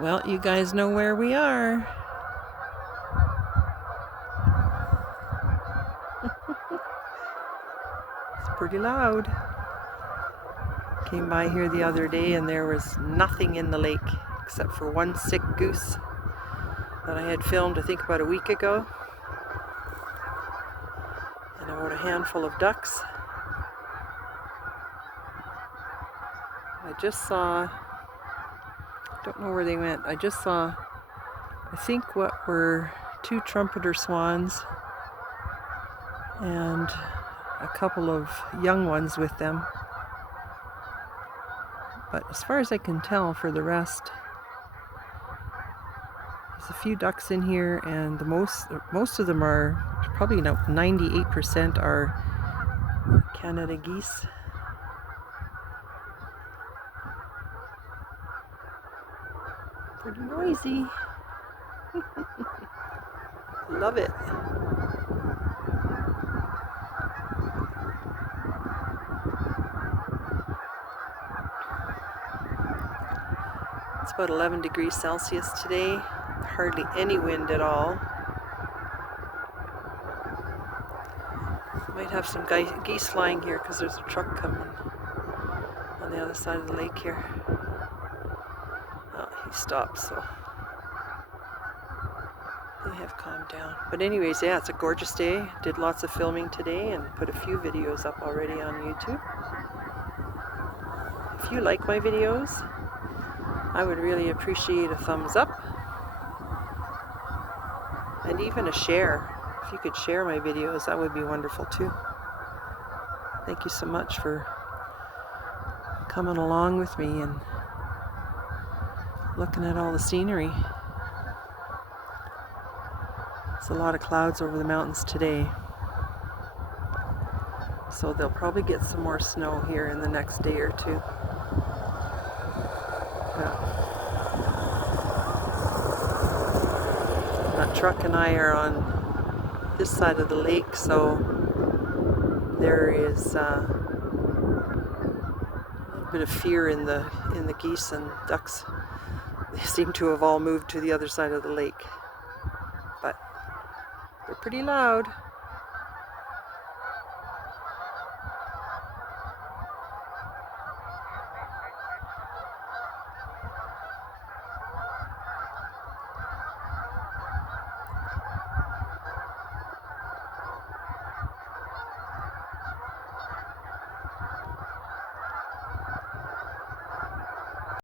Well, you guys know where we are. It's pretty loud. Came by here the other day and there was nothing in the lake except for one sick goose that I had filmed, I think, about a week ago. And about a handful of ducks. I just saw, don't know where they went, I just saw, I think what were 2 trumpeter swans and a couple of young ones with them. But as far as I can tell, for the rest, there's a few ducks in here, and the most of them are, probably 98% are Canada geese. Pretty noisy. Love it. It's about 11 degrees Celsius today. Hardly any wind at all. Might have some geese flying here because there's a truck coming on the other side of the lake here. Oh, he stopped, so they have calmed down. But anyways, yeah, it's a gorgeous day. Did lots of filming today and put a few videos up already on YouTube. If you like my videos, I would really appreciate a thumbs up and even a share. If you could share my videos, that would be wonderful too. Thank you so much for coming along with me and looking at all the scenery. There's a lot of clouds over the mountains today, so they'll probably get some more snow here in the next day or two. That truck and I are on this side of the lake, so there is a little bit of fear in the geese and ducks. They seem to have all moved to the other side of the lake, but they're pretty loud.